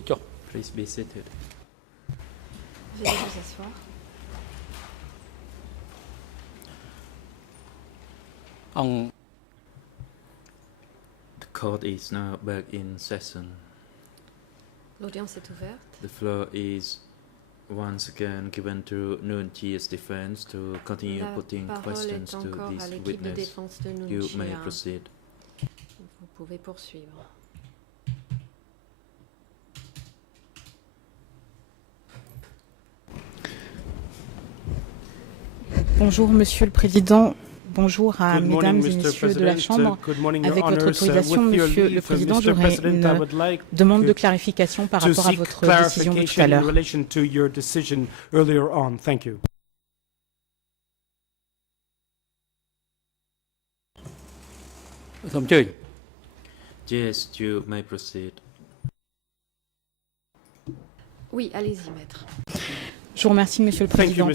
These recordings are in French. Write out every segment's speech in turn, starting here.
Please be seated. Veuillez vous asseoir. The court is now back in session. L'audience est ouverte. The floor is once again given to Noon Chia's defense to continue La putting parole questions est to encore à this l'équipe de witness. défense de Noon You Chia. may proceed. Vous pouvez poursuivre. Bonjour Monsieur le Président, bonjour à Mesdames et Messieurs de la Chambre. Avec votre autorisation, Monsieur le Président, j'aurais une demande de clarification par rapport à votre décision de tout à l'heure. Yes, you may proceed. Oui, allez-y, maître. Je vous remercie, Monsieur le Président.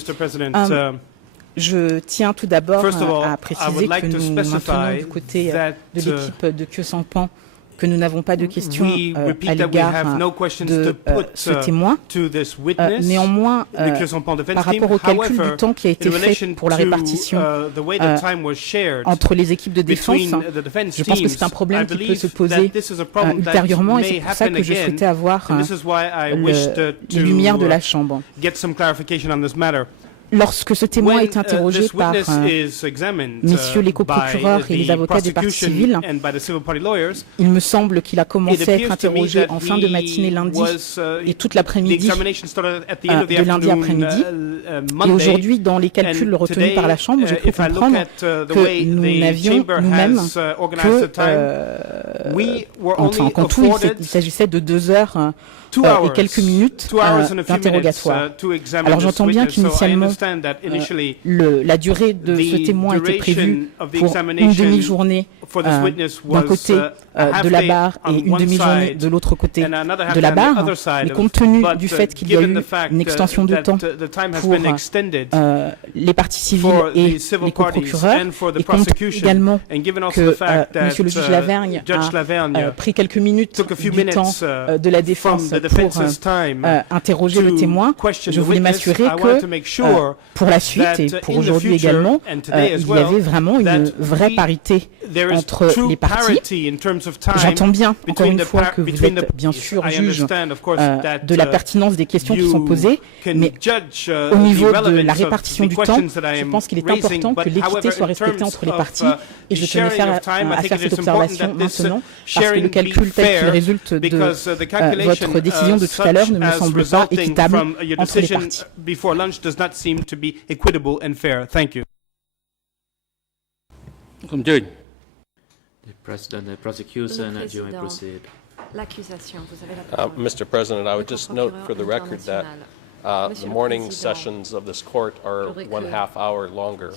Je tiens tout d'abord à préciser que nous maintenons du côté de l'équipe de Khieu Samphan que nous n'avons pas de questions à l'égard de ce témoin. Néanmoins, par rapport au calcul du temps qui a été fait pour la répartition entre les équipes de défense, je pense que c'est un problème qui peut se poser ultérieurement et c'est pour ça que je souhaitais avoir les lumières de la Chambre. Lorsque ce témoin est interrogé par messieurs les coprocureurs et les avocats des parties civiles, il me semble qu'il a commencé à être interrogé en fin de matinée lundi et toute l'après-midi de lundi après-midi. Et aujourd'hui, dans les calculs retenus par la Chambre, j'ai pu comprendre que nous n'avions nous-mêmes qu'en tout, il s'agissait de 2 heures et quelques minutes d'interrogatoire. Alors j'entends bien qu'initialement, la durée de ce témoin était prévue pour une demi-journée d'un côté de la barre et une demi-journée de l'autre côté de la barre. Mais compte tenu du fait qu'il y a eu une extension de temps pour les parties civiles et les coprocureurs, et compte également que Monsieur le juge Lavergne a pris quelques minutes du temps de la défense pour interroger le témoin, je voulais m'assurer que pour la suite et pour aujourd'hui également, il y avait vraiment une vraie parité entre les parties. J'entends bien, encore une fois, que vous êtes bien sûr juge de la pertinence des questions qui sont posées, mais au niveau de la répartition du temps, je pense qu'il est important que l'équité soit respectée entre les parties, et je tenais à faire cette observation maintenant, parce que le calcul tel qu'il résulte de votre décision de tout à l'heure ne me semble pas équitable entre les parties. The President, the prosecution, you may proceed. L'accusation, vous avez la parole. Mr. President, I would just note for the record that the morning sessions of this court are 1/2 hour longer.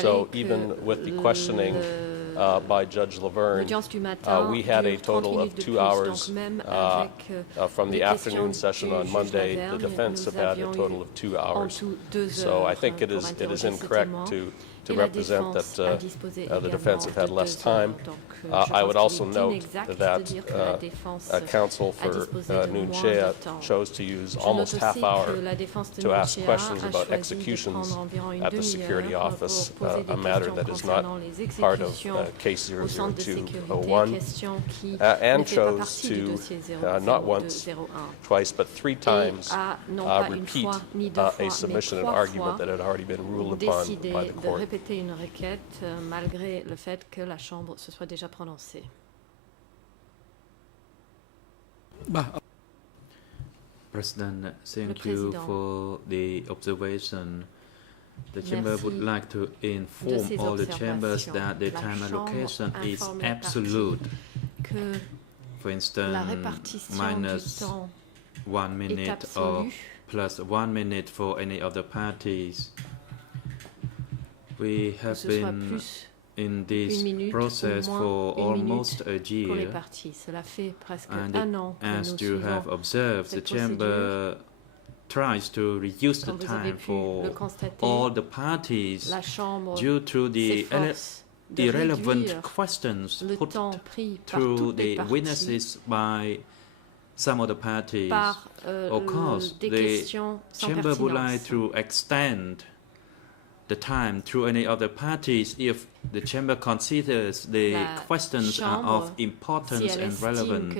So even with the questioning by Judge Laverne, we had a total of 2 hours from the afternoon session on Monday. The defense have had a total of 2 hours. So I think it is incorrect to represent that the defense have had less time. I would also note that counsel for Noon Chia chose to use almost half hour to ask questions about executions at the security office, a matter that is not part of case 00201, and chose to not once, twice, but 3 times repeat a submission and argument that had already been ruled upon by the court. Répéter une requête malgré le fait que la Chambre se soit déjà prononcée. President, thank you for the observation. The Chamber would like to inform all the chambers that the time allocation is absolute. For instance, minus 1 minute or plus 1 minute for any other parties. We have been in this process for almost a year, and as you have observed, the Chamber tries to reduce the time for all the parties due to the irrelevant questions put to the witnesses by some other parties. Of course, the chamber would like to extend the time through any other parties if the chamber considers the questions are of importance and relevance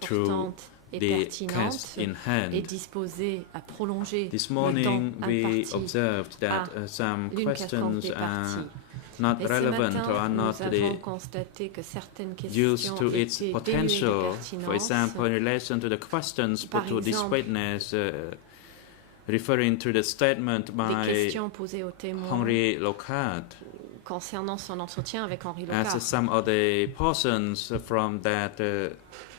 to the case in hand. This morning we observed that some questions are not relevant or are not used to its potential. For example, in relation to the questions put to this witness, referring to the statement by Henri Locard, concernant son entretien avec Henri Locard. As some of the portions from that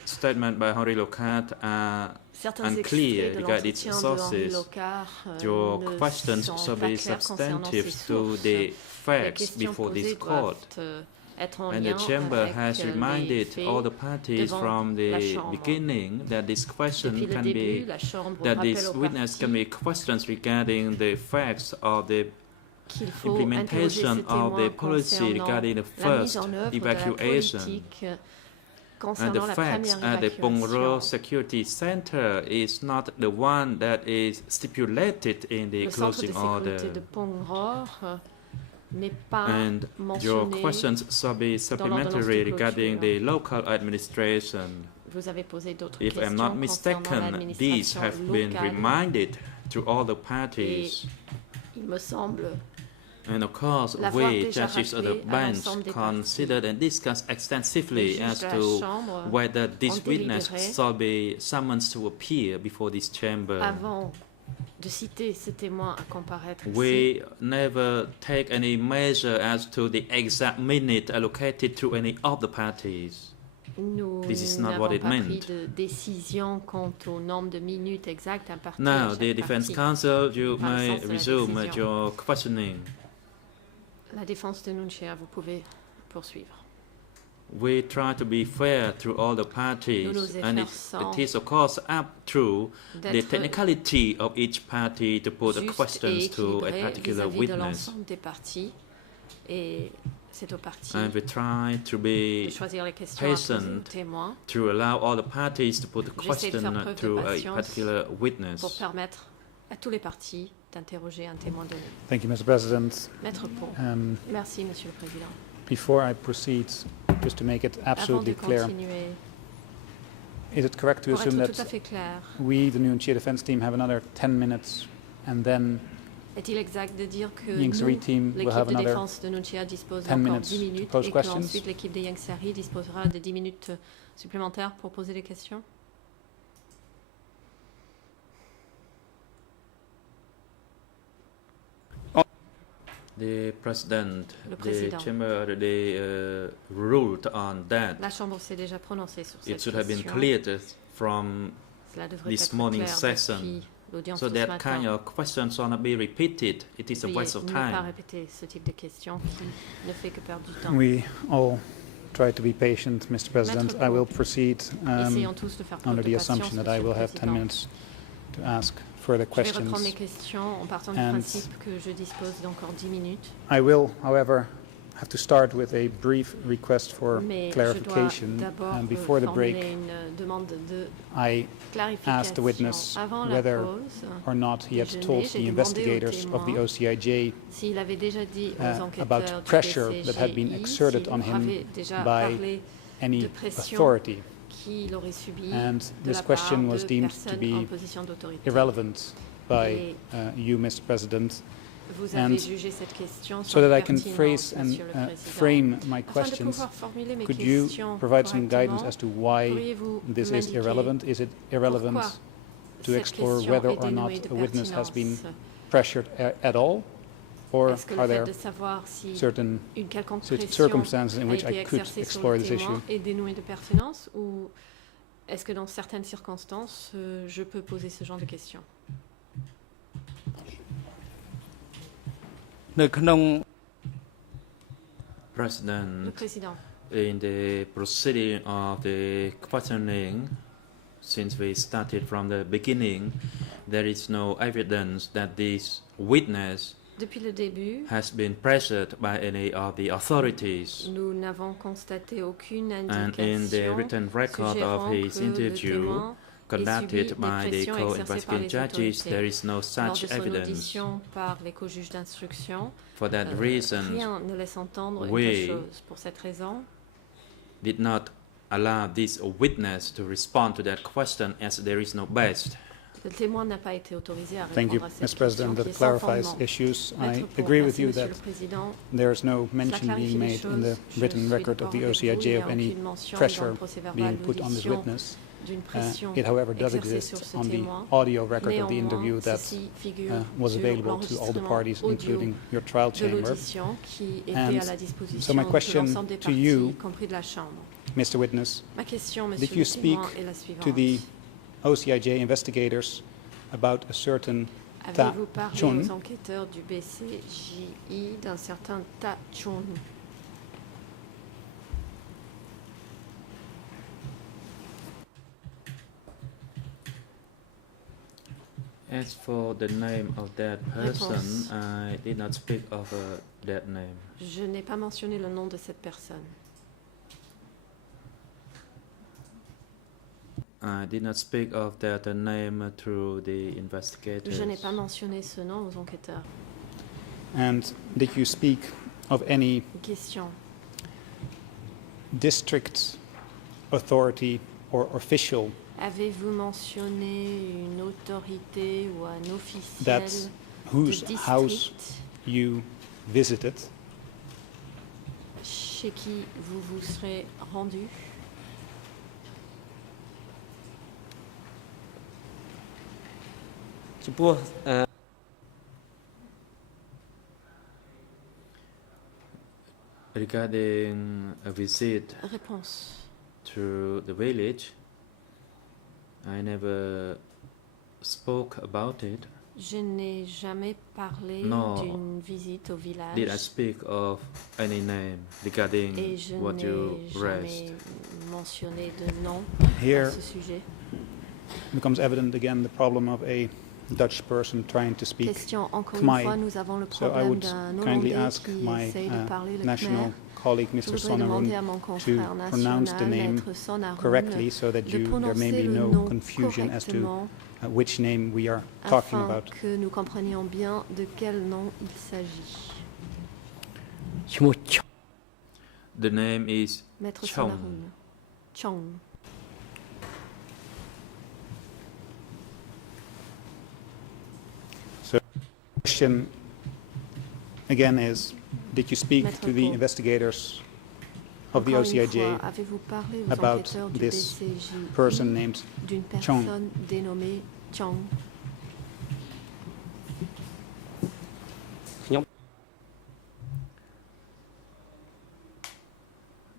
statement by Henri Locard are unclear regarding its sources. Your questions should be substantive to the facts before this court. And the chamber has reminded all the parties from the beginning that this question can be, that this witness can be questions regarding the facts of the implementation of the policy regarding the first evacuation. And the facts at the Pongro Security Center is not the one that is stipulated in the closing order. And your questions should be supplementary regarding the local administration. If I'm not mistaken, these have been reminded to all the parties. And of course, we, judges of the bench, considered and discussed extensively as to whether this witness shall be summoned to appear before this chamber. We never take any measure as to the exact minute allocated to any of the parties. This is not what it meant. Now, the defense counsel, you may resume your questioning. La défense de Nunchia, vous pouvez poursuivre. We try to be fair to all the parties, and it is of course up to the technicality of each party to put the questions to a particular witness. And we try to be patient to allow all the parties to put the question to a particular witness. Pour permettre à tous les partis d'interroger un témoin donné. Thank you, Mr. President. Maître Pau. Merci, Monsieur le Président. Before I proceed, just to make it absolutely clear, is it correct to assume that we, the Nunchia defense team, have another 10 minutes, and then est-il exact de dire que Yangsari team will have l'équipe de another défense de Nunchia dispose 10 encore minutes 10 minutes to pose et questions? qu'ensuite l'équipe de Yangsari disposera de 10 minutes supplémentaires pour poser des questions? The President, the Chamber already ruled on that. La Chambre s'est déjà prononcée sur cette It should have been question. cleared from Cela devrait this être morning clair session, depuis l'audience so de ce that matin. kind of questions shall not be repeated. It is a waste of Ne pas time. répéter ce type de questions qui ne fait que perdre du temps. we all try to be patient, Mr. President. I will proceed Essayons tous de faire preuve under de the patience, assumption that I Monsieur will le have 10 Président. minutes to ask further Je vais reprendre questions. mes questions en partant du And principe que je dispose d'encore 10 minutes. I will, however, have to start with a brief request for Mais clarification. je dois d'abord And before the break, formuler une demande de I clarification. asked the witness Avant la whether pause, or not he had déjeuner, told j'ai the demandé aux investigators of the témoins OCIJ s'il avait déjà dit aux enquêteurs about du pressure that had been PCGI, exerted s'il on leur him avait déjà by parlé any de pression authority. qu'il aurait subi And de this la question part was de deemed to personnes en be position d'autorité. irrelevant by Et you, Mr. President. vous And avez jugé cette question so that I can pertinente, phrase and Monsieur le Président. frame my Afin de questions, pouvoir formuler mes could you questions provide some guidance correctement, as to why pourriez-vous this is m'indiquer irrelevant? Is it irrelevant pourquoi to cette explore question whether est or not dénuée de a witness has been pertinence? pressured at all? Or Est-ce que are le fait there de savoir si certain une quelconque pression circumstances in a which été I could exercée sur explore le this témoin issue? est dénuée de pertinence, ou est-ce que dans certaines circonstances, je peux poser ce genre de questions? President, Le Président, in the proceeding of the questioning, since we started from the beginning, there is no evidence that this witness Depuis le début, has been pressured by any of the authorities. Nous n'avons constaté aucune And in the written record of his interview conducted by the co-investigating judges, there is no such evidence. Par les co-juges d'instruction, For that reason, rien ne laisse entendre une we telle chose. Pour cette raison, did not allow this witness to respond to that question as there is no best. le témoin n'a pas été autorisé à Thank you, répondre à cette Mr. President. question That qui est sans clarifies fondement. issues. I Maître, pour agree with passer, you Monsieur that le Président, there is no cela mention clarifie being les made in choses. the written Je suis record of the d'accord avec vous, il OCIJ n'y a of any aucune mention dans pressure le procès-verbal being put on this d'audition witness. d'une pression It, however, does exercée sur exist ce on the témoin. audio record of the Néanmoins, interview that ceci figure was sur available to all the l'enregistrement parties, audio including your trial de chamber. l'audition qui était And à la disposition so my de question l'ensemble des to parties, you, y compris de la Chambre. Mr. Witness, Ma question, did Monsieur you le speak témoin, est la to the suivante. OCIJ investigators about a certain Ta Avez-vous parlé Chun aux enquêteurs du BCJI d'un certain Ta Chun? As for the name of that person, Réponse. I did not speak of that name. Je n'ai pas mentionné le nom de cette personne. I did not speak of that name through the investigators. Je n'ai pas mentionné ce nom aux enquêteurs. And did you speak of any Question. district authority or official Avez-vous mentionné une autorité ou un officiel that's whose de house district you visited chez qui vous vous serez rendu? Regarding a visit Réponse. to the village, I never spoke about it. Je n'ai jamais parlé No. d'une visite au village. Did I speak of any name regarding Et je what you n'ai jamais raised? mentionné de nom here à ce sujet. becomes evident again the problem of a Dutch person trying to speak Question, encore Khmer. une fois, nous avons le So I problème would d'un kindly Hollandais ask qui my essaye de parler le national Khmer. colleague Je Mr. voudrais demander à Sonarun mon to confrère pronounce the national, name Maître Sonarun, correctly so that de there may prononcer be le no nom confusion as to correctement which name we are talking afin about. que nous comprenions bien de quel nom il s'agit. The name is Maître Chong. Sonarun. Chong. Question again is, did you speak Maître to the Paul. investigators of the Encore une OCIJ fois, avez-vous parlé aux about enquêteurs du this BCJI person named d'une Chong? personne dénommée Chong?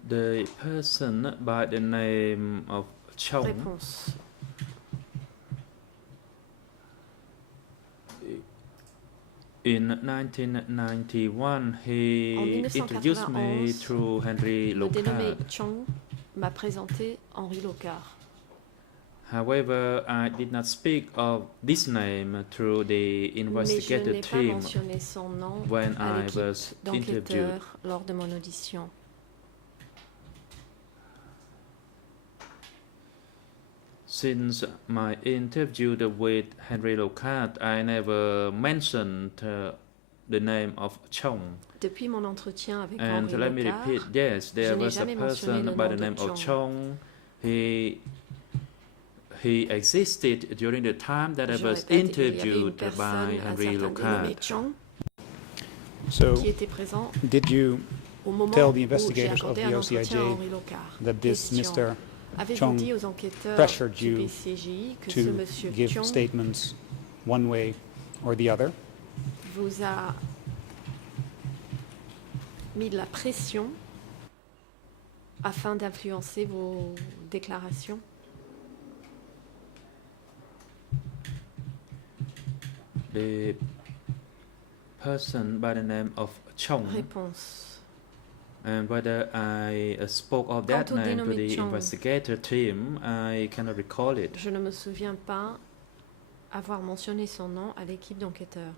the person by the name of Chong. Réponse. In 1991, he En introduced me 1991, through Henry Le dénommé Locard. Chong m'a présenté Henri Locard. However, I did not speak of this name through the Mais je investigative n'ai pas team mentionné son nom when à I l'équipe was interviewed. d'enquêteurs lors de mon audition. Since my interview with Henry Locard, I never mentioned the name of Chong. Depuis mon entretien avec And Henri let me Locard, repeat, yes, there je n'ai was a jamais mentionné person le by nom the de name of Chong. Chong. He existed during the time that I je was répète, il y avait une interviewed personne, by un Henry certain Locard. dénommé Chong, So, qui était présent did you au moment tell the où j'ai investigators of accordé the un entretien OCIJ à Henri Locard. that this Question. Mr. Avez-vous Chong dit aux enquêteurs pressured du you BCJI que ce to monsieur give Chong statements one way or the other? vous a mis de la pression afin d'influencer vos déclarations? The person by the name of Chong, Réponse. and whether I spoke of that Quant au name to dénommé the Chong, investigator team, I cannot recall it. je ne me souviens pas avoir mentionné son nom à l'équipe d'enquêteurs.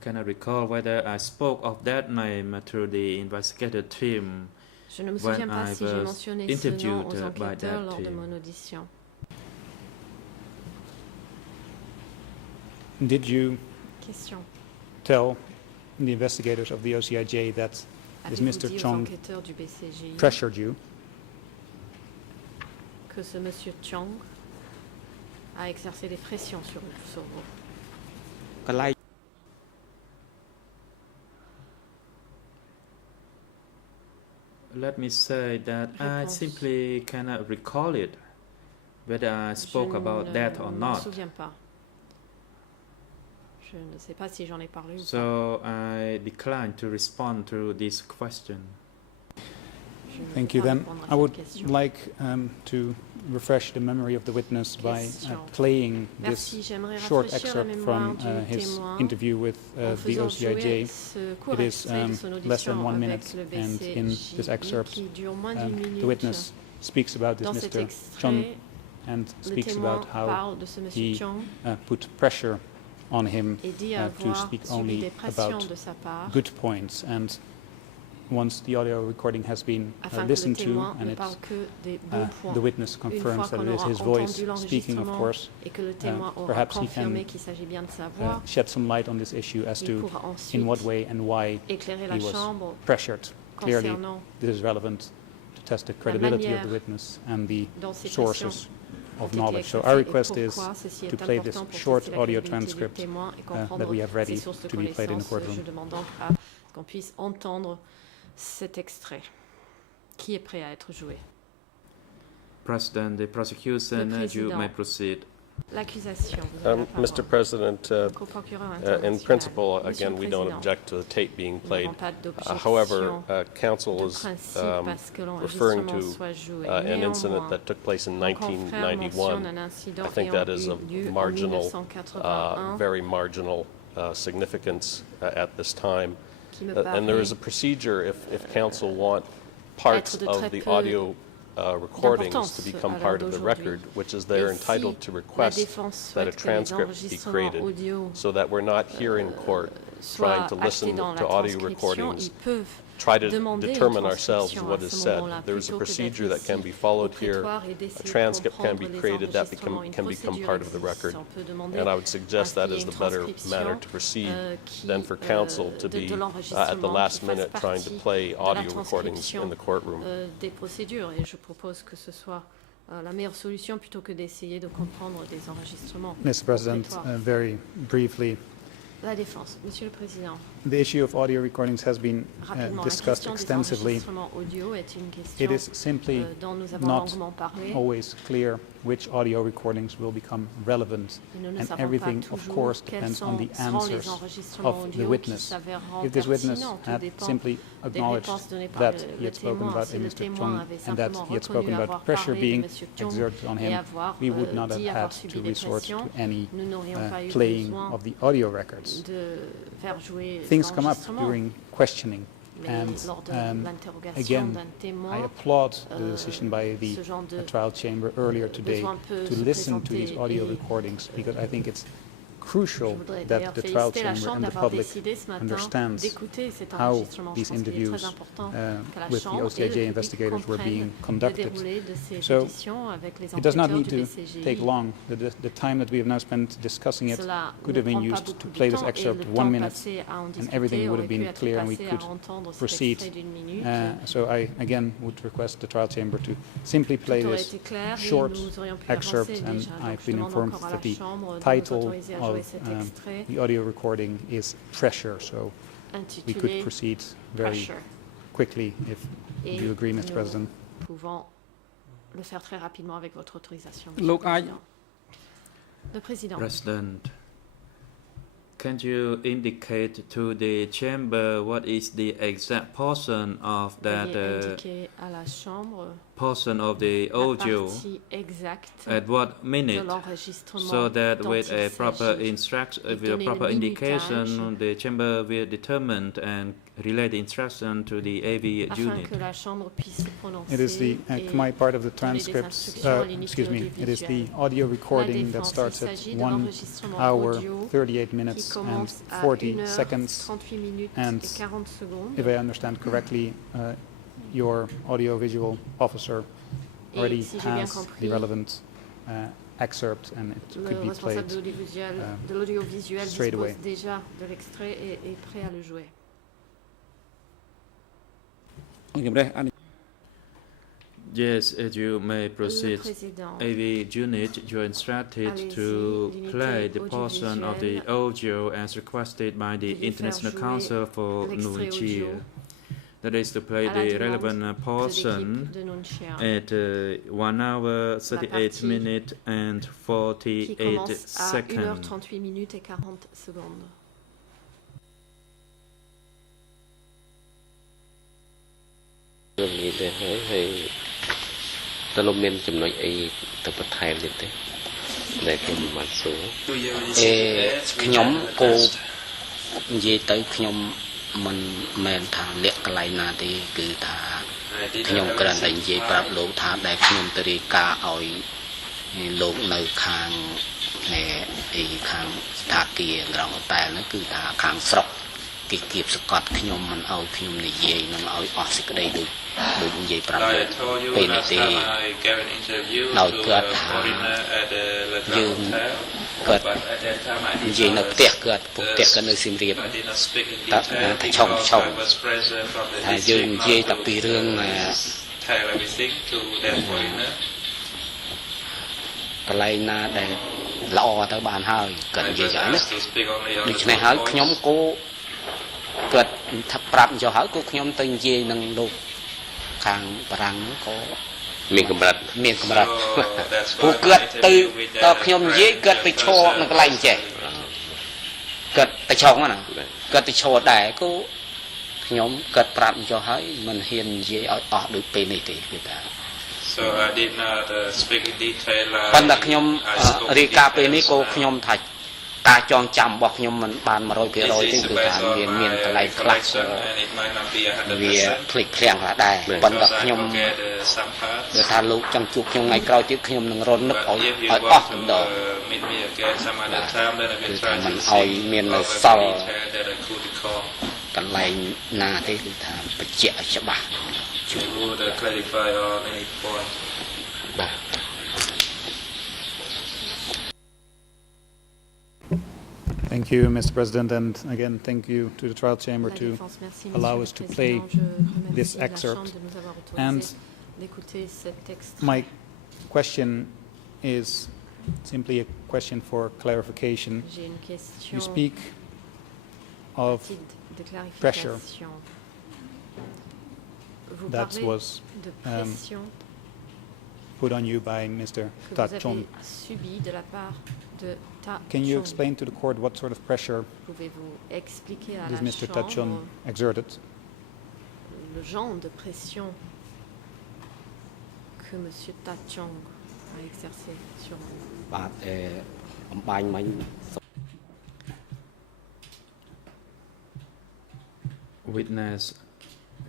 cannot recall whether I spoke of that name to the investigative team Je ne me souviens when pas I si j'ai was mentionné ce nom interviewed aux by enquêteurs that lors de team. mon audition. Did you Question. tell the investigators of the OCIJ that this Avez-vous Mr. dit aux Chong enquêteurs du BCGI pressured you? que ce monsieur Chong a exercé des pressions sur vous? Let me say that I Réponse. simply cannot recall it, whether I spoke about that or Je ne me not. souviens pas. Je ne sais pas si j'en ai parlé ou pas. So I decline to respond to this question. Je ne peux Thank you. pas Then répondre à I cette would question. like to refresh the memory of the witness by Question. playing Merci, this j'aimerais short rafraîchir la excerpt mémoire from du his témoin interview with en the faisant jouer OCIJ. ce court It is extrait de son less than audition 1 avec minute, le and in this BCGI excerpt, qui dure moins d'une minute. the witness speaks about this Dans cet Mr. Chong extrait, and le speaks témoin about how parle de ce monsieur he Chong put pressure on him et dit to avoir speak subi only des pressions about de sa part good points. And once the audio recording has been afin que le listened to, témoin and ne parle it's, que des bons points. the witness Une confirms fois that qu'on it is aura his voice entendu speaking, of l'enregistrement course, et que le témoin aura perhaps he confirmé can qu'il s'agit bien de sa voix, shed some light on this issue as il to pourra in ensuite what way and why éclairer he la was Chambre pressured. Clearly, concernant this is relevant to test the credibility of the manière witness and the dont ces sources pressions ont of été knowledge. So exercées our et request is pourquoi ceci est to play this important pour short tester la audio crédibilité du transcript témoin et that comprendre we have ready ses sources de to be played in the connaissances. courtroom. Je demande donc à qu'on puisse entendre cet extrait qui est prêt à être joué. President, the prosecution, you Président. may proceed. L'accusation. Vous avez la parole. Mr. President, Co-procureur in international. principle, Monsieur again, le we don't Président, object to the tape being nous played. n'avons pas d'objection However, counsel de is principe parce que referring l'enregistrement to soit joué. an incident Néanmoins, that took place in mon confrère mentionne 1991. un incident I think ayant that is eu of lieu en marginal, 1981 very marginal significance at this time. qui me And there is a paraît procedure if counsel want parts être de of très the peu audio recordings to d'importance become à part l'heure of the d'aujourd'hui. record, which is they're Et si entitled to la request défense that a souhaite que les transcript be enregistrements created audio so that we're not here in court trying soient to actés listen dans la to audio transcription, recordings, ils peuvent try to demander une determine ourselves transcription what à is ce said. moment-là, There is a plutôt que d'être procedure that can ici be au followed here. prétoire et A d'essayer de transcript can be comprendre les created that enregistrements. Une can become procédure part of the existe. record. On peut demander And I would suggest à that ce qu'il y is ait the une better transcription, manner to proceed qui, than for counsel to de be at the l'enregistrement last qui fasse minute trying to partie play de la audio recordings transcription, in the courtroom. des procédures. Et je propose que ce soit la meilleure solution plutôt que d'essayer de comprendre des enregistrements. Mr. President, very briefly, La défense, Monsieur le Président. the issue of audio recordings has been Rapidement, la discussed question des extensively. enregistrements audio est une It question is simply dont nous avons not longuement parlé. always clear which audio recordings will become relevant, Et nous ne and savons everything, pas of toujours course, quels depends on the seront les answers enregistrements of the audio qui witness. s'avéreront If this witness pertinents. Tout had dépend simply des acknowledged réponses données par that le he had spoken témoin. about Si le Mr. témoin Chong avait and that simplement he had spoken reconnu about avoir pressure parlé de being M. Chong exerted on et him, avoir we would not have dit had avoir to subi des resort pressions, to any nous n'aurions pas eu playing besoin of the audio records. de faire jouer Things come up l'enregistrement. during questioning, Mais and lors de l'interrogation again, d'un I témoin, applaud the decision by the ce genre de trial chamber earlier today besoin peut to se listen to présenter these audio et recordings, because I think it's je crucial voudrais that d'ailleurs the trial féliciter la chamber Chambre and the d'avoir public décidé ce matin understands d'écouter cet how enregistrement. Je these pense qu'il est interviews très important que la with the Chambre et le OCIJ public investigators were being comprennent le conducted. déroulé de ces So, auditions avec les It does not enquêteurs need du to BCGI. take long. The time that we have now spent discussing it Cela could ne have been prend pas used beaucoup to de play this temps, et excerpt le 1 temps minute, passé à en and discuter everything would aurait have pu been être clear and we passé could à entendre cet proceed. extrait d'une minute. So I again would request the trial chamber to simply play Tout aurait this été clair et short nous aurions pu excerpt, avancer and déjà. Donc, I've je been demande informed encore à that la the Chambre de nous title autoriser à jouer of cet extrait the audio recording is Pressure, so we could intitulé proceed very Pressure. quickly if Et you agree, Mr. nous President. pouvons le faire très rapidement avec votre autorisation. Look, Monsieur le Président. President, can you indicate to the chamber what is the exact portion of that Veuillez indiquer à la Chambre portion of the audio at what minute, so that with a proper indication, the chamber will determine and relay the instruction to the AV unit. It is the Khmer part of the transcripts, excuse me, it is the audio recording that starts at 1 hour, 38 minutes and 40 seconds. And if I understand correctly, your audio-visual officer already has the relevant excerpt, and it could be played straight away. Yes, you may proceed. AV unit, you are instructed to play the portion of the audio as requested by the International Council for Nunchia. That is to play the relevant portion at 1 hour, 38 minutes and 48 seconds. mình men thà liệt cái này na thì cứ thà nhom cái này dễ bạc lỗ thà đẹp nhom từ cả ỏi lỗ nơi khang nè khang thà kia rằng tại nó cứ thà khang sọc cái kịp sọt nhom mình ỏi nhom này dễ nó ỏi ọt cái đây được dễ bạc lỗ bên này thì nói cứ thà dương cất gì nó tiệt cất phục tiệt cái nơi sim riệp ta chồng ta dương dây tập bì rương mà cái này là để lo tới bàn hơi cần gì vậy nữa đi này hơi nhóm cô cất thắp rạp cho hơi cô nhóm tên dây nâng lục càng răng có miền cầm rạch cô cất từ tao nhóm dễ cấtไปโชว์nó cái lạnh chè cấtไปโชว์nó cấtไปโชว์để cô nhóm cất rạp cho hơi mình hiền dễ ở được bên này thì người ta So I did not speak in detail. ប៉ុន្តែខ្ញុំរៀបការពេលនេះក៏ខ្ញុំថាការចងចាំរបស់ខ្ញុំមិនបាន100%ទេគឺថាមានកន្លែងខ្លះវាភ្លេចភ្លាំងខ្លះដែរប៉ុន្តែខ្ញុំបើថាលោកចង់ជួបខ្ញុំថ្ងៃក្រោយទៀតខ្ញុំនឹងរនឹកឲ្យអស់ម្ដងមិនឲ្យមាននៅសល់កន្លែងណាទេគឺថាបញ្ជាក់ឲ្យច្បាស់ to clarify on any point. Thank you, Mr. President, and again, thank you to the trial chamber to allow us to play this excerpt. And my question is simply a question for clarification. You speak of pressure that was put on you by Mr. Ta Chong. Can you explain to the court what sort of pressure this Mr. Ta Chong exerted? Le genre de pression que M. Ta Chong a exercé sur vous. Witness.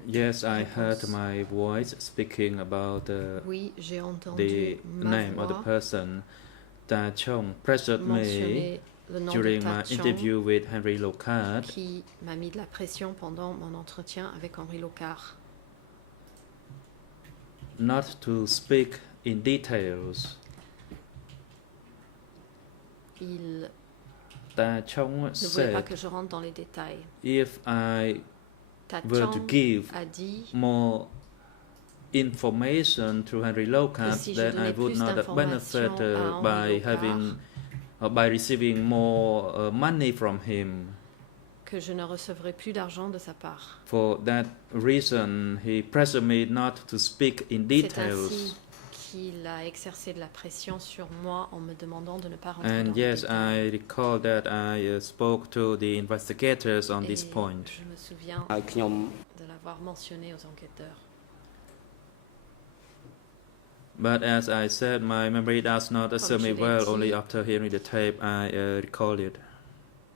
Yes, I heard my voice speaking about the name of the person. Ta Chong pressured me during my interview with Henry Locard. Qui m'a mis de la pression pendant mon entretien avec Henri Locard. Not to speak in details. Ta Chong said, pas que je rentre dans les détails. If I were to give more information to Henry Locard, then I would not have benefited by receiving more money from him. Que je ne recevrai plus d'argent de sa part. For that reason, he pressured me not to speak in details. C'est ainsi qu'il a exercé de la pression sur moi en me demandant de ne pas rentrer dans les détails. And yes, I recall that I spoke to the investigators on this point. Je me souviens de l'avoir mentionné aux enquêteurs. But as I said, my memory does not serve me well. Only after hearing the tape, I recall it.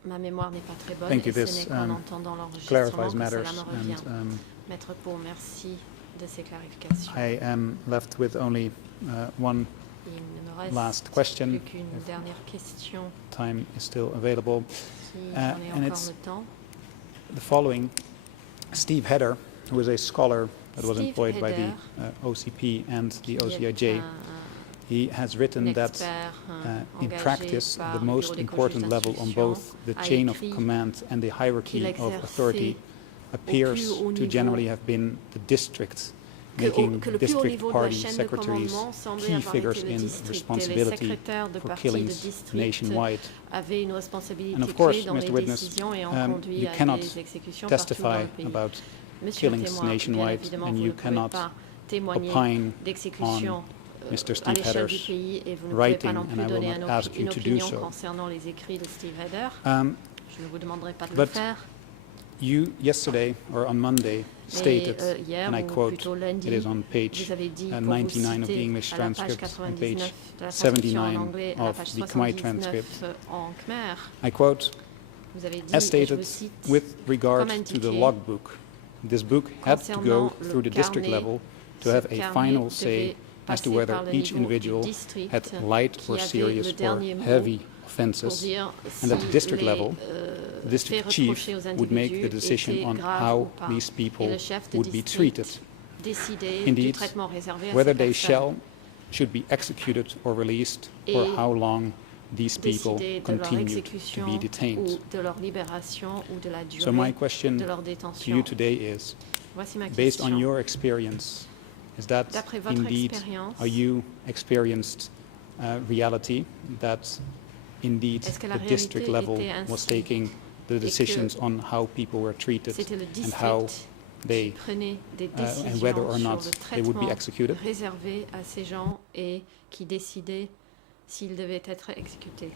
Ma mémoire n'est pas très bonne. Thank you. Et ce This n'est qu'en entendant l'enregistrement clarifies que matters. cela me revient. Maître Pau, merci de ces clarifications. I am left with only one last question. Qu'une dernière question. Time is still available. Si and it's le temps. The following: Steve Hedder, who is a scholar that was employed by the OCP and the OCIJ. He has written that in practice, the most important level on both the chain of command and the hierarchy of authority appears to generally have been the districts, making district party secretaries key figures in responsibility for killings nationwide. And of course, Mr. Witness, you cannot testify about killings nationwide, and you cannot opine on Mr. Steve Hedder's writing, and I will not ask you to do so. But you yesterday, or on Monday, stated, and I quote, it is on page 99 of the English transcript and page 79 of the Khmer transcript, I quote, as stated, with regard to the logbook, this book had to go through the district level to have a final say as to whether each individual had light or serious or heavy offenses, and at the district level, the district chief would make the decision on how these people would be treated. Indeed, whether they should be executed or released, or how long these people continued to be detained. So my question to you today is, based on your experience, is that indeed, are you experienced reality that indeed the district level was taking the decisions on how people were treated and how they and whether or not they would be executed? Réservé à ces gens et qui décidaient s'ils devaient être exécutés.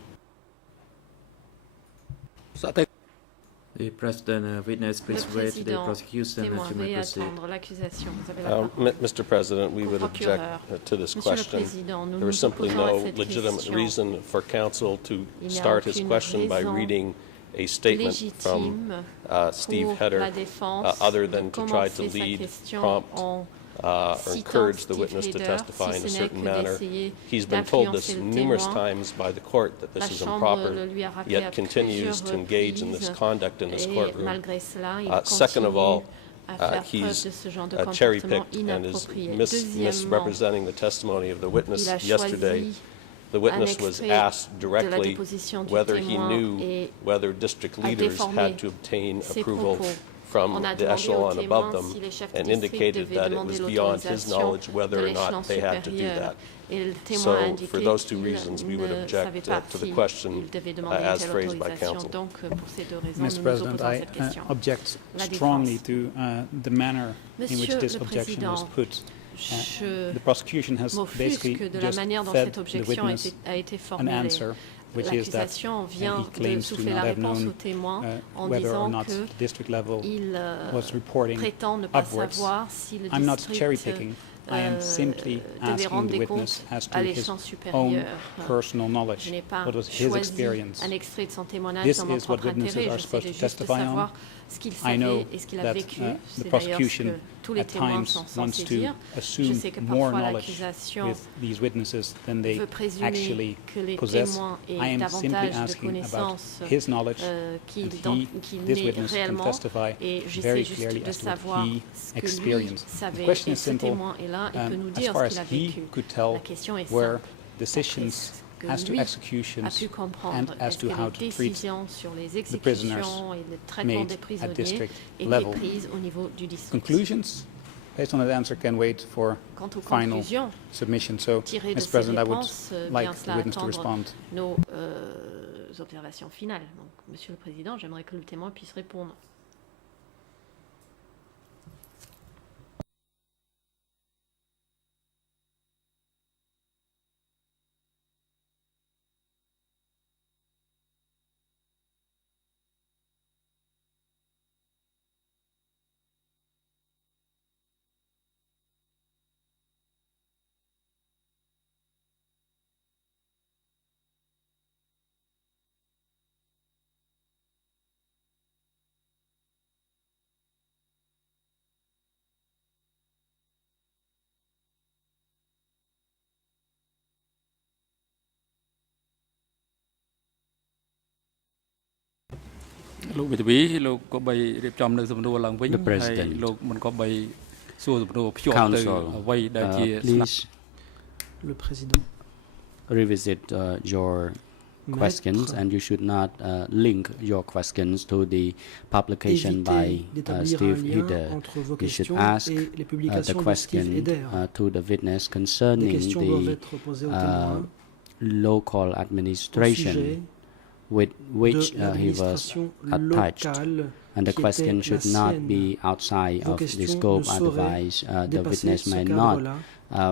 The President, witness, please wait the prosecution and you may proceed. Mr. President, we would object to this question. There was simply no legitimate reason for counsel to start his question by reading a statement from Steve Hedder, other than to try to lead, prompt, or encourage the witness to testify in a certain manner. He's been told this numerous times by the court that this is improper, yet continues to engage in this conduct in this courtroom. Second of all, he's cherry-picked and is misrepresenting the testimony of the witness yesterday. The witness was asked directly whether he knew whether district leaders had to obtain approval from the echelon above them, and indicated that it was beyond his knowledge whether or not they had to do that. So, for those two reasons, we would object to the question as phrased by counsel. Mr. President, I object strongly to the manner in which this objection was put. The prosecution has basically just fed the witness an answer, which is that he claims to not have known whether or not district level was reporting upwards. I'm not cherry-picking. I am simply asking the witness as to his own personal knowledge. What was his experience? This is what witnesses are supposed to testify on. I know that the prosecution at times wants to assume more knowledge with these witnesses than they actually possess. I am simply asking about his knowledge, and this witness can testify very clearly as to what he experienced. The question is simple. As far as he could tell, were decisions as to executions and as to how to treat the prisoners made at district level. Conclusions based on that answer can wait for final submission. So, Mr. President, I would like the witness to respond. Nos observations finales. Donc, Monsieur le Président, j'aimerais que le témoin puisse répondre. The President, Council, please Le Président. revisit your questions, and you should not link your questions to the publication by Steve Heder. You should ask the question to the witness concerning the local administration with which he was attached, and the question should not be outside of the scope. Otherwise, the witness may not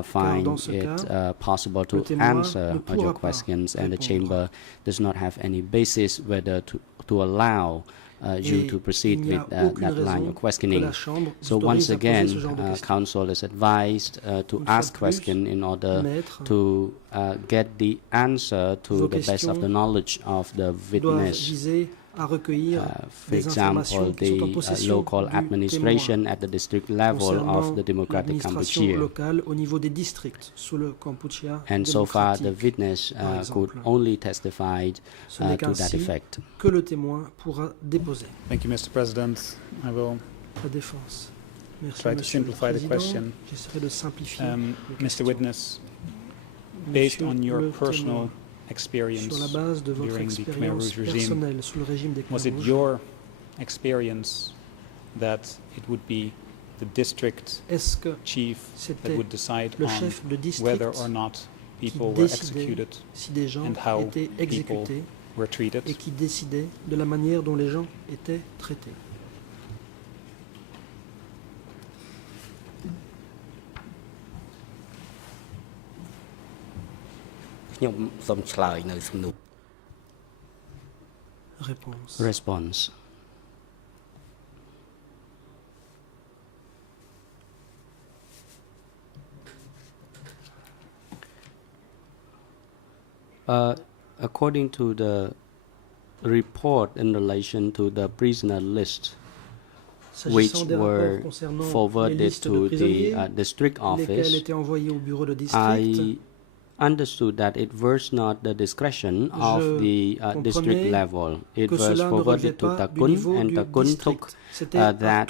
find it possible to answer your questions, and the chamber does not have any basis whether to allow you to proceed with that line of questioning. So once again, counsel is advised to ask question in order to get the answer to the best of the knowledge of the witness. For example, the local administration at the district level of the Democratic Kampuchea. And so far, the witness could only testify to that effect. Thank you, Mr. President. I will try to simplify the question. Mr. Witness, based on your personal experience during the Khmer Rouge regime, was it your experience that it would be the district chief that would decide on whether or not people were executed and how people were treated? Response. According to the report in relation to the prisoner list, which were forwarded to the district office, I understood that it was not the discretion of the district level. It was forwarded to Takun, and Takun took that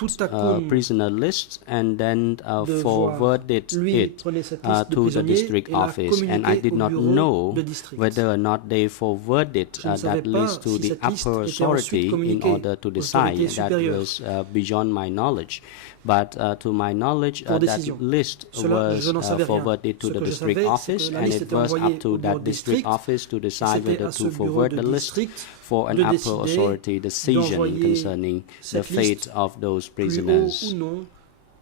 prisoner list and then forwarded it to the district office. And I did not know whether or not they forwarded that list to the upper authority in order to decide. That was beyond my knowledge. But to my knowledge, that list was forwarded to the district office, and it was up to that district office to decide whether to forward the list for an upper authority decision concerning the fate of those prisoners.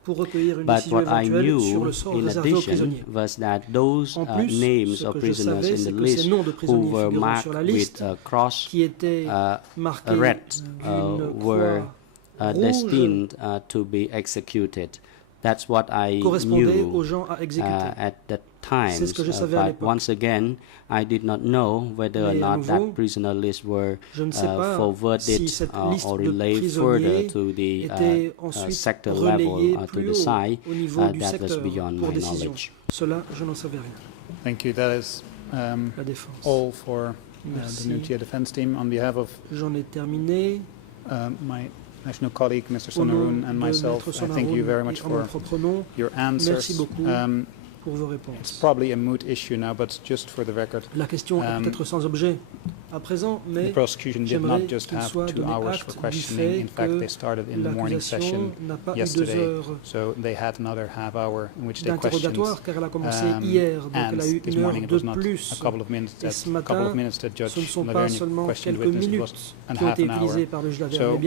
But what I knew in addition was that those names of prisoners in the list who were marked with a cross red were destined to be executed. That's what I knew at the time. But once again, I did not know whether or not that prisoner list were forwarded or relayed further to the sector level to decide. That was beyond my knowledge. Thank you. That is all for the Nuu Chea defense team. On behalf of my national colleague, Mr. Sonarun, and myself, I thank you very much for your answers. It's probably a moot issue now, but just for the record, the prosecution did not just have 2 hours for questioning. In fact, they started in the morning session yesterday, so they had another half hour in which they questioned. And this morning it was not a couple of minutes that Judge Lavergne questioned witnesses, it was a half an hour. So,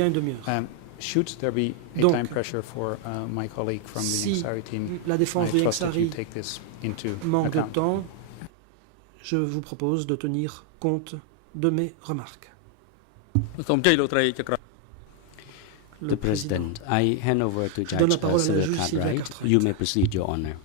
should there be a time pressure for my colleague from the Ieng team, I trust that you take this into account. Je vous propose de tenir compte de mes remarques. The President, I hand over to Judge Sivil Cartwright. You may proceed, Your Honor.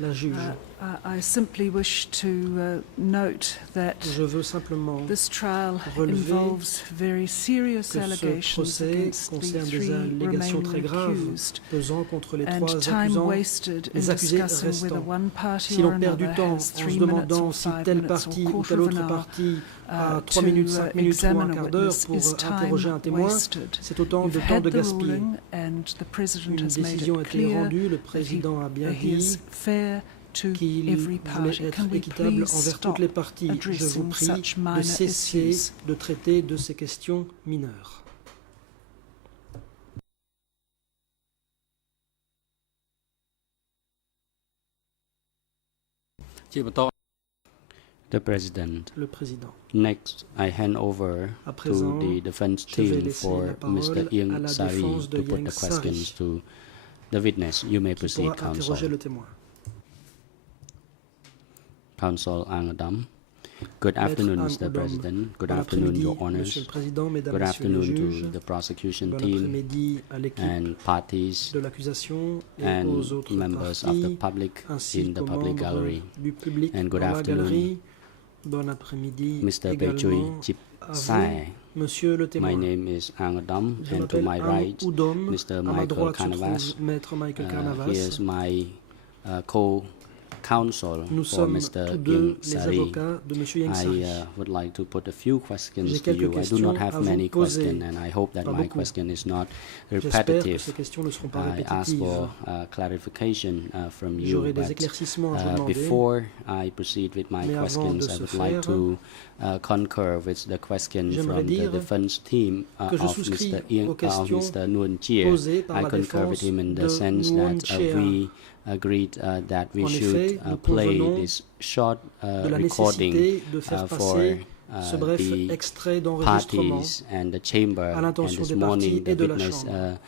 La juge I simply wish to note that Je veux simplement this trial relever involves very serious que ce allegations procès against the concerne des three allégations très remaining graves accused, pesant contre les and trois time accusants, wasted in les accusés discussing whether restants. one party Si or l'on perd du another temps en has se 3 minutes demandant or si 5 telle minutes or partie ou quarter telle of autre an hour partie a 3 to minutes, 5 minutes ou examine un a quart d'heure witness pour is time interroger un témoin, wasted. c'est autant You've de temps had de the gaspillé. ruling and the President Une has made décision a it été clear rendue, le that président a bien he is dit fair to qu'il every voulait party. être Can we équitable please envers stop toutes les parties. Je vous addressing prie such de minor cesser issues? de traiter de ces questions mineures. The President. Le président. Next, I hand over À présent, to the defense je vais team laisser for la parole Mr. à Ieng la Sari défense de to put Ieng the Sari, questions to the witness. You may qui proceed, pourra interroger Counsel. le témoin. Counsel Angadam. Good afternoon, Mr. Angadam. President. Good Bon afternoon, après-midi, Your Honors. Monsieur le Président, Mesdames, Good Messieurs les afternoon juges. to the prosecution Bon team après-midi à l'équipe and parties de l'accusation et and aux autres members of parties, the public ainsi in the qu'aux public membres gallery. du public And good dans la afternoon, galerie. Bon après-midi Mr. Pechui également Chip à Sai. vous, Monsieur le témoin. My name is Angadam, Je and to m'appelle my Ang right, Udom. Mr. À ma Michael droite se Canavas. trouve Maître Michael Canavas. Here's my co-counsel Nous for sommes Mr. tous deux Ieng les Sari. avocats de Monsieur Ieng Sari. I would like to put a few questions J'ai to quelques you. I do questions not à have vous many poser. questions, and I hope that Pas my beaucoup. question is not J'espère que repetitive. ces questions ne seront pas I ask répétitives. for clarification from you, J'aurai des but éclaircissements à vous demander. before I proceed with my Mais avant questions, de I ce would like faire, to concur with the question j'aimerais from the dire defense team que je of souscris aux Mr. questions Mr. Nguyen Chia. posées par I la concur with défense him in de the sense Nguyen that Chia. we agreed that we En should effet, nous play convenons this short de la recording nécessité de faire for passer ce bref the extrait d'enregistrement parties and the chamber. à And l'intention this des morning, parties the et de la witness Chambre.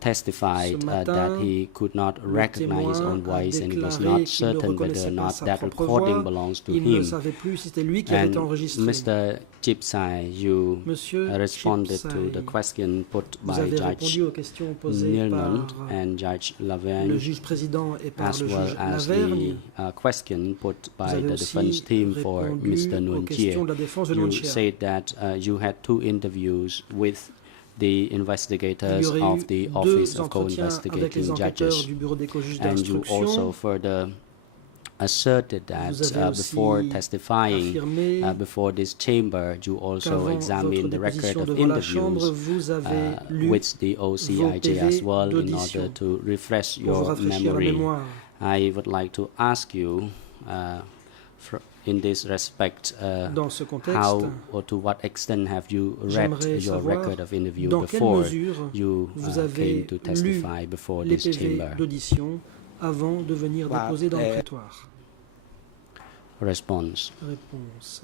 testified Ce matin, that he could not recognize his own témoin a voice, and he was déclaré not qu'il ne certain whether or reconnaissait pas not sa that propre recording voix. belongs to Il ne him. savait plus si c'était lui qui avait été And enregistré. Mr. Chipsai, you Monsieur responded to Chipsai, the question put vous by avez Judge répondu aux questions posées Nilnand par and Judge le Lavergne, juge président et par as le well juge as Lavergne. the question put Vous by avez the aussi defense team for répondu Mr. aux Nguyen questions Chia. de la défense de You Nguyen Chia. said that you had 2 interviews with the Il y investigators aurait of eu the 2 Office of entretiens avec les Co-Investigating enquêteurs Judges, du bureau des co-juges and you also d'instruction. further asserted that Vous avez aussi before testifying affirmé before this chamber, you also qu'avant examined the votre record déposition of devant la Chambre, interviews vous avez lu with the vos OCIJ as PV well in d'audition order to refresh pour vous your rafraîchir la memory. mémoire. I would like to ask you in this respect, Dans ce contexte, how or to what extent have you read j'aimerais your savoir record of interview dans quelle before mesure you vous avez came to lu testify before les this PV chamber? d'audition avant de venir déposer dans le prétoire. Response. Réponse.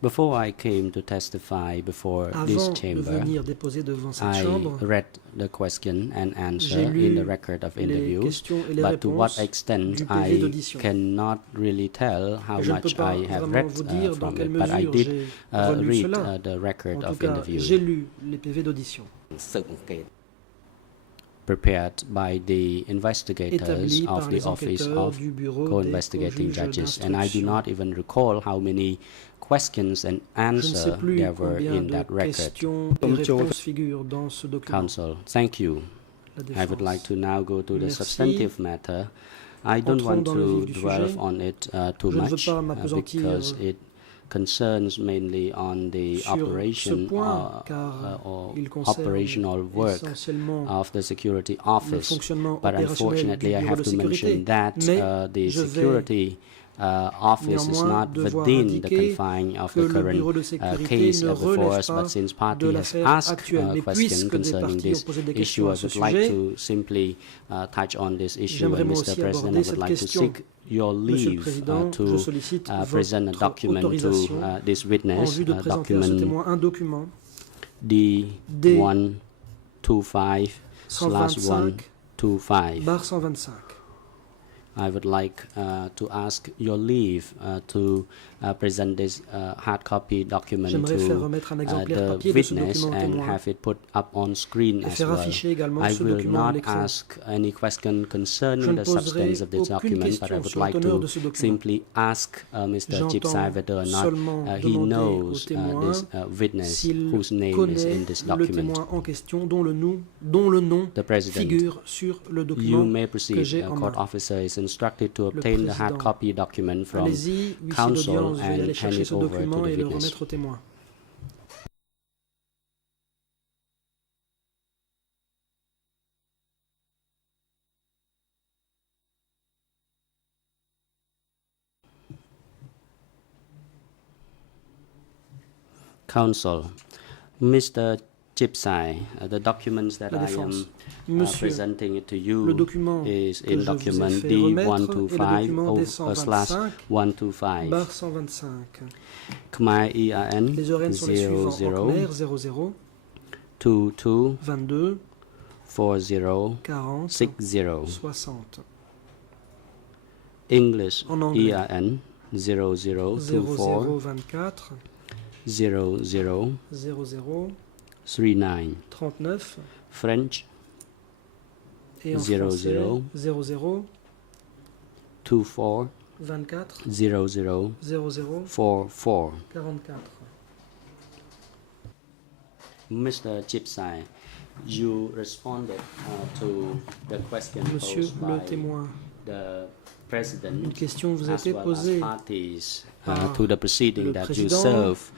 Before I came to testify before this Avant de chamber, venir déposer devant cette I chambre, read the question and answer j'ai lu in the record of les interviews, questions et les but to what réponses extent du PV I d'audition. cannot really tell how Je ne peux much pas I have vraiment read vous dire dans from quelle it, but I mesure did j'ai relu read cela. the record En tout of cas, interview j'ai lu les PV d'audition prepared by the investigators établis of par the les Office enquêteurs of du bureau des Co-Investigating co-juges Judges, and I do d'instruction. not even recall how many questions and Je ne sais answers plus there were combien in de that record. questions et réponses figurent dans ce document. Counsel, thank you. La I would like défense. to now go to the Merci. substantive matter. I don't Entrons want dans le to vif du dwell sujet. on it too Je ne veux much pas m'appesantir because it concerns mainly on the sur ce operation point, car or il concerne operational work essentiellement of the security le office. fonctionnement But opérationnel du unfortunately, I bureau have de to mention sécurité. that Mais the je vais security office is néanmoins not devoir within the indiquer confine of que the le current bureau de sécurité case ne before relève us, but pas since de party has l'affaire asked actuelle. a Mais question puisque des concerning parties ont this posé des issue, questions I à ce would like sujet, to simply touch on this issue. j'aimerais And moi Mr. aussi President, aborder I would cette like to question. seek your Monsieur le leave Président, je to sollicite present a votre document to autorisation this en witness, vue de présenter à ce document témoin un document D125/125. barre 125. I would like to ask your leave to present this hard copy document J'aimerais faire to remettre un exemplaire the papier de ce witness document au and témoin have it put up on screen et as faire well. afficher également I ce will document à not l'écran. ask any question Je concerning ne the substance of this poserai aucune document, but I question would sur like l'honneur to de ce document. simply ask Mr. Chipsai J'entends whether or not seulement he demander au knows témoin this witness s'il whose name is connaît in this le document. témoin en question dont le nom The President, figure sur le you document may que proceed. j'ai A en court main. officer is instructed to obtain the hard Président. copy document from Allez-y, huissier counsel d'audience, veuillez and aller hand chercher it ce over document to the et le witness. remettre au témoin. Counsel, Mr. Chipsai, the documents that I am presenting it to you is in document D125/125. Khmer EAN Les horaires sont les suivants. En Khmer, 00 22 22 40 40 60. 60. English En anglais, EAN 0024 0024 00 00 39. 39 French et en 00 français 00 24 24 00 00 44. 44. Mr. Chipsai, you responded to the question Monsieur posed le by témoin, the President une question vous a as été well as posée parties par to the proceeding le that you président serve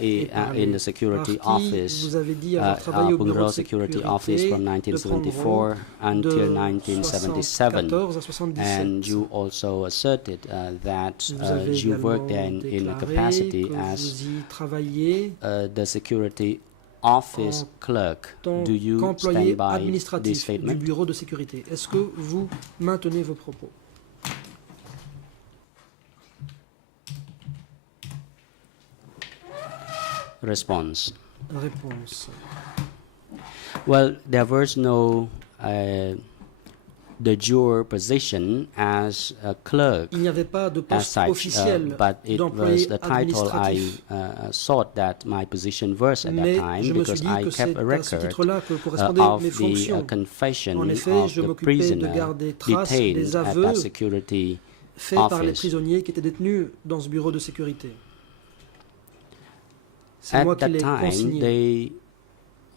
et par in les the security parties. office, Vous avez dit avoir travaillé au bureau Punggol de Security Office from sécurité de 1974 until de 1977, 74 à 77. and you also asserted that Vous avez you également worked in a déclaré capacity que as vous y travaillez the security office clerk. tant Do you qu'employé stand by this administratif du statement? bureau de sécurité. Est-ce que vous maintenez vos propos? Response. Réponse. Well, there was no de jure position as a clerk Il n'y avait pas de as poste such, officiel but it was d'employé the title I administratif. thought that my position was at that Mais time je me suis because dit I que kept c'est a à ce record titre-là que correspondaient of mes the fonctions. confession En effet, of je the m'occupais de prisoner garder trace des detained at aveux that security faits par les office. prisonniers qui étaient détenus dans ce bureau de sécurité. C'est At moi qui that l'ai time, consigné. they,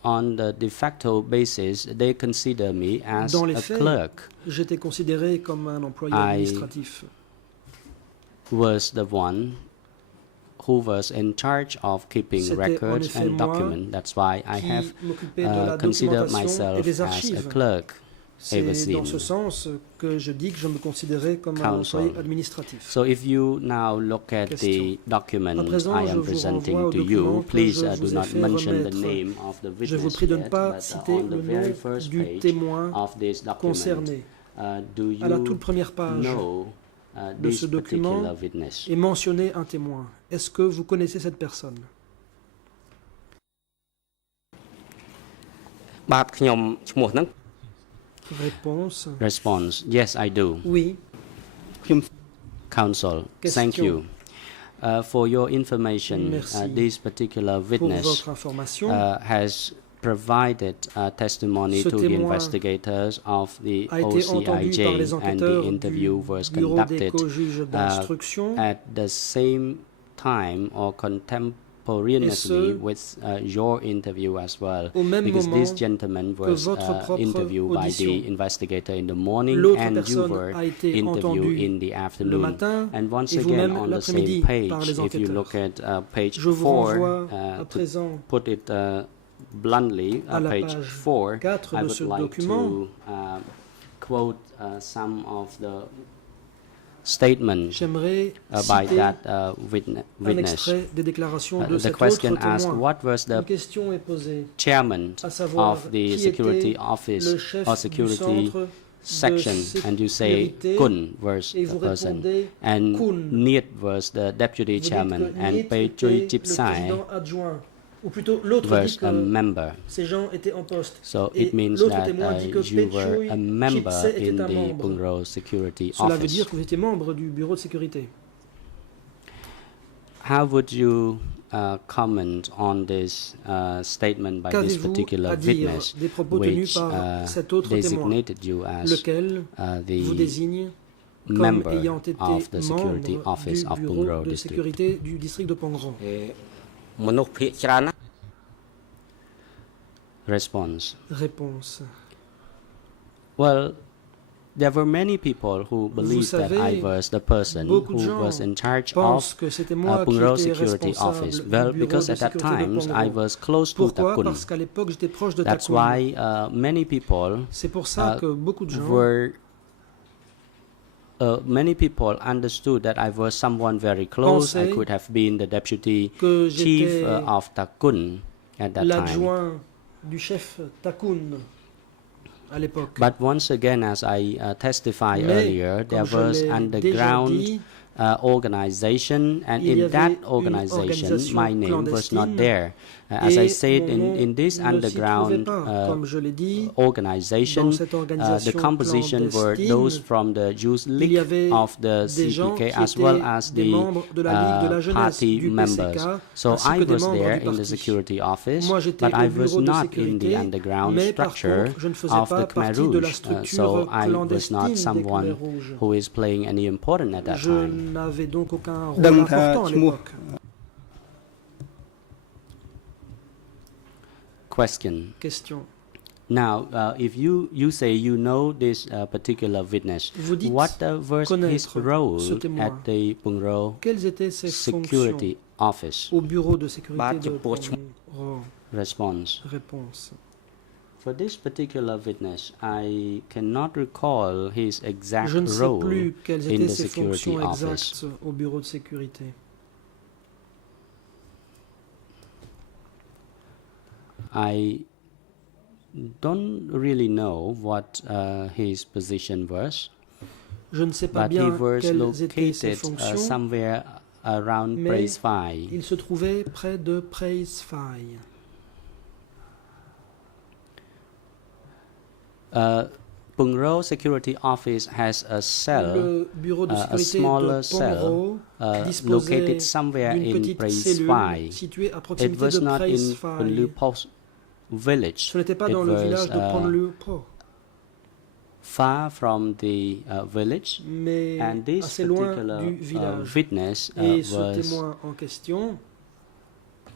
on the de facto basis, they consider me as Dans les a faits, clerk. j'étais considéré comme un employé I administratif. Was the one who was in charge of keeping C'était en records effet and moi documents. That's why I qui have m'occupais de la considered documentation et myself des as a archives. clerk ever C'est dans since. ce sens que je dis que je me considérais comme un Counsel. employé administratif. So if you now look at Question. the document À présent, I je am vous presenting renvoie au to document you, que please je do vous ai not fait mention the remettre. name of the Je vous witness prie de ne yet, pas but citer on the le very nom first du page témoin of this document, concerné. Do À la you toute première page know de this ce document particular witness? est mentionné un témoin. Est-ce que vous connaissez cette personne? បាទខ្ញុំឈ្មោះហ្នឹង Réponse. Response. Yes, I do. Oui. Counsel. Question. Thank you. For your information, Merci. this particular Pour witness votre information, has provided testimony Ce to the témoin investigators of the a été entendu OCIJ, par les and the enquêteurs interview du was bureau des conducted co-juges d'instruction at the same time or contemporaneously with your interview as well, au même because moment this gentleman was votre propre interviewed by audition. the investigator in the morning, L'autre and you personne were a été interviewed entendue in the le afternoon. matin And once et again, vous-même on the same l'après-midi page, par les if you enquêteurs. look at page Je vous 4, renvoie à to présent put it bluntly, à la page page 4, 4 I de would ce like document. to quote some of the statements J'aimerais by citer that un witness. extrait des déclarations de The cet question autre asked, témoin. what was Une the question est posée, chairman à savoir of the qui security était office le chef or du security centre section, de and you say sécurité, Kun was et the vous person, répondez and Kun. Niet was the deputy Vous dites chairman, que and Niet Pei était Chui le Chipsai président adjoint. Ou plutôt, l'autre was dit a que member. ces gens étaient en poste. So Et it means l'autre that témoin dit que you Pei were Chui a member Chipsai in était un the membre. Punggol Security Cela veut Office. dire que vous étiez membre du bureau de sécurité. How would you comment on this statement by this particular witness, which designated you as the member of the security office of Phungreo district? Response. Well, there were many people who believed that I was the person who was in charge of Phungreo security office. Well, because at that time I was close to Takun. That's why many people many people understood that I was someone very close. I could have been the deputy chief of Takun at that time. Du chef Takun à l'époque. But once again, as I testified earlier, there was underground organization, and in that organization, my name was not there. As I said, in this underground organization, the composition were those from the Youth League of the CPK as well as the party members. So I was there in the security office, but I was not in the underground structure of the Khmer Rouge. So I was not someone who is playing any important at that time. N'avait donc aucun rôle important à l'époque. Question. Now, if you say you know this particular witness, what was his role at the Phungreo security office? Au bureau de sécurité de Phungreo. Response. For this particular witness, I cannot recall his exact role in the security office. Au bureau de sécurité. I don't really know what his position was, but he was located somewhere around Praise Phai. Il se trouvait près de Praise Phai. Phungreo Security Office has a cell, a smaller cell, located somewhere in Praise Phai. It was not in Phunleu village. It was far from the village, and this particular witness was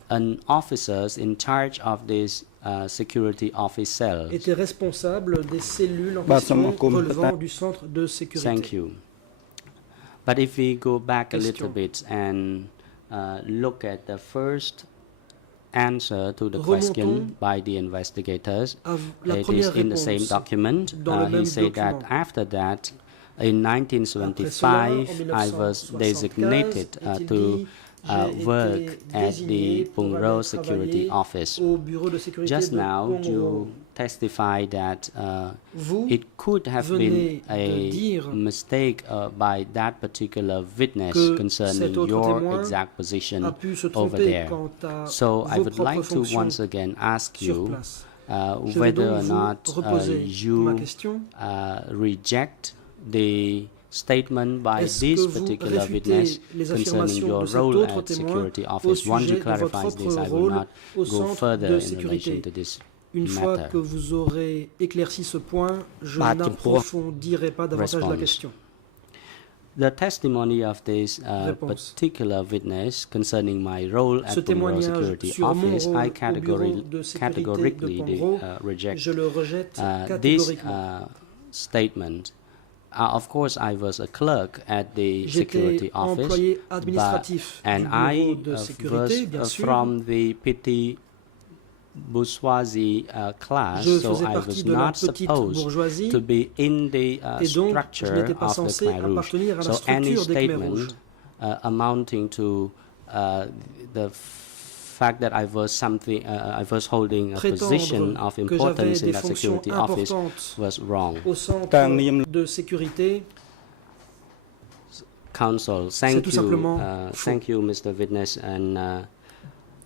an officer in charge of this security office cell. Était responsable des cellules en question relevant du centre de sécurité. Thank you. But if we go back a little bit and look at the first answer to the question by the investigators, it is in the same document. He said that after that, in 1975, I was designated to work at the Phungreo security office. Just now, you testified that it could have been a mistake by that particular witness concerning your exact position over there. So I would like to once again ask you whether or not you reject the statement by this particular witness concerning your role at security office. Once you clarify this, I will not go further in relation to this Une fois que vous aurez éclairci ce point, je n'approfondirai pas davantage la question. The testimony of this particular witness concerning my role at Phungreo Security Office, I categorically reject this statement. Of course, I was a clerk at the security office, and I was from the petty bourgeoisie class, so I was not supposed to be in the structure of the Khmer Rouge. So any statement amounting to the fact that I was holding a position of importance in that security office was wrong. Counsel, thank you, Mr. Witness, and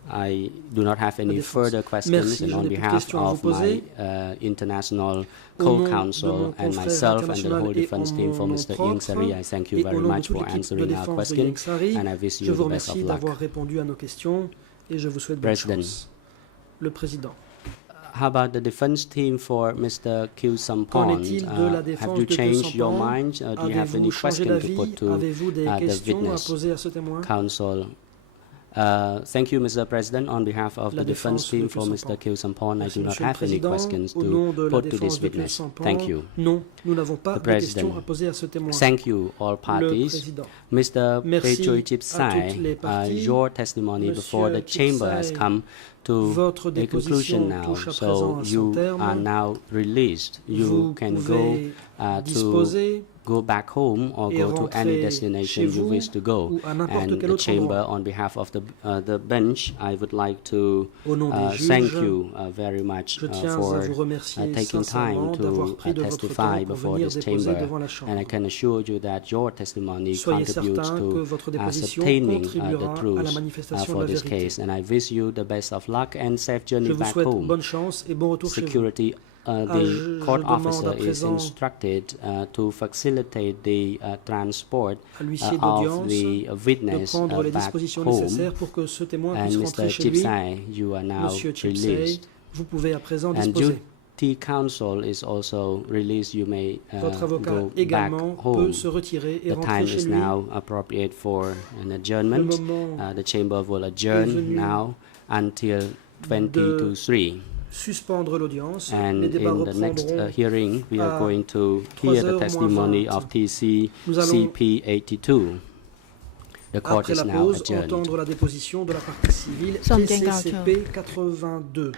I do not have any further questions, and on behalf of my international co-counsel and myself and the whole defense team for Mr. Ieng Sary, I thank you very much for answering our questions, and I wish you the best of luck. President. Le Président. How about the defense team for Mr. Khieu Samphan? Have you changed your mind? Do you have any questions to put to the witness? Counsel. Thank you, Mr. President. On behalf of the defense team for Mr. Khieu Samphan, I do not have any questions to put to this witness. Thank you. The President. Thank you, all parties. Mr. Peh Choi Chip Sai, your testimony before the chamber has come to a conclusion now, so you are now released. You can go back home or go to any destination you wish to go. And the chamber, on behalf of the bench, I would like to thank you very much for taking time to testify before this chamber. And I can assure you that your testimony contributes to ascertaining the truth for this case. And I wish you the best of luck and safe journey back home. Security. The court officer is instructed to facilitate the transport of the witness back home. And Mr. Chip Sai, you are now released. And duty counsel is also released. You may go back home. The time is now appropriate for an adjournment. The chamber will adjourn now until 20 to 3. Suspendre l'audience. And in the next hearing, we are going to hear the testimony of TC CP82. The court is now adjourned. Entendre la déposition de la partie civile TCCP 82.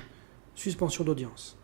Suspension d'audience.